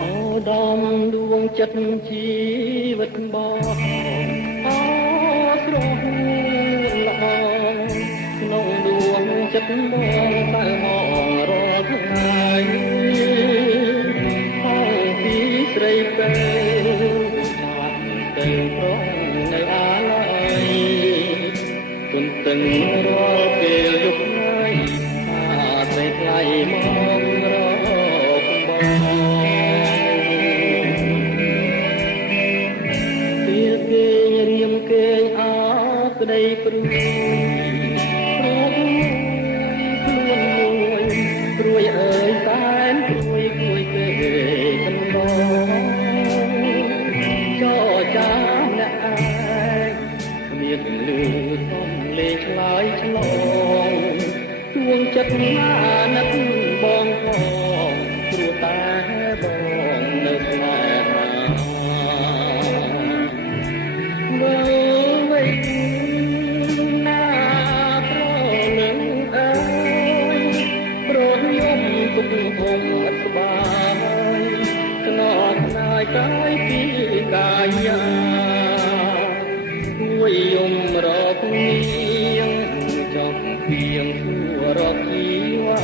អូដំដួងចិត្តជីវិតបងអូស្រស់ល្អក្នុងដួងចិត្តបងតែមករាល់ថ្ងៃហើយពីស្រីពេលចាប់ទៅប្រងនៅអាឡ័យទន្ទឹងរាល់ពេលយប់ថ្ងៃថាស្រីថ្លៃមករកបងពេលគេរៀមគេអោក្ដីព្រួយព្រួយអើយសែនព្រួយព្រួយគេកន្លងចោចាអ្នកឯងគ្មានលឺសំលេងឆ្លើយឆ្លងទួងចិត្តណានឹកបងផងព្រោះតែបងនៅស្នេហាមើលវិញណាប្រលឹងអើយប្រយំទុកហុំអត់ស្បាយខ្នត់ណាយកាយពីកាយាជួយយំរកនាងចង់ពីងសួររកជីវ៉ា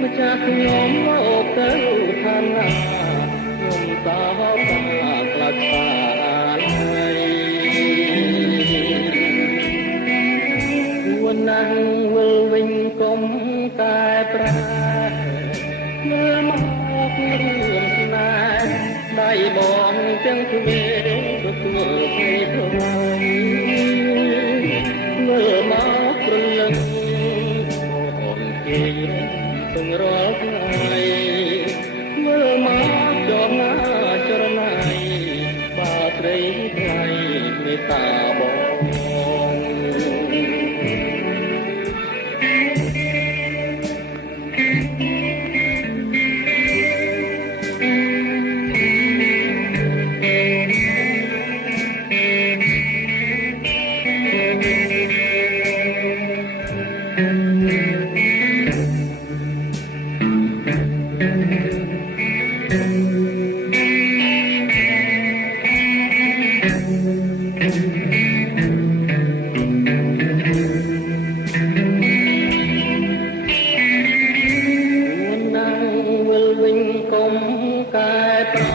ម្ចាស់ខ្ញុំមកទៅឋានណាខ្ញុំតបតាក្លាត់ស្វាយគួរណាស់វិលវិញកុំកែប្រែមើលមករឿងស្នេហ៍ដៃបងទាំងទ្វេទទួលភ័យថ្លៃមើលមកព្រលឹងអូនគេទាំងរាល់ថ្ងៃមើលមកជាប់ណាចរណៃបាស្រីថ្លៃមេត្តាបងកុំកែប្រែ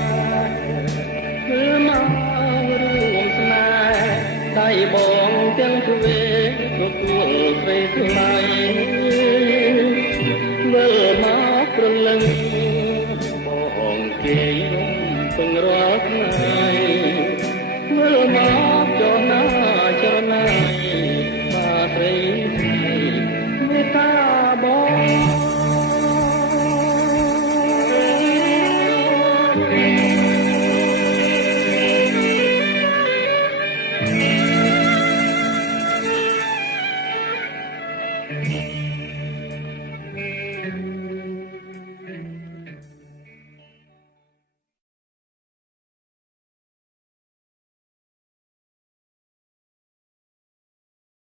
គឺមករួមស្នេហ៍ដៃបងទាំងទ្វេទទួលស្រីថ្លៃមើលមកប្រលឹងបងគេយំពឹងរាល់ថ្ងៃមើលមកចរណាចរណៃបាស្រីថ្លៃមេត្តាបងMm-hmm.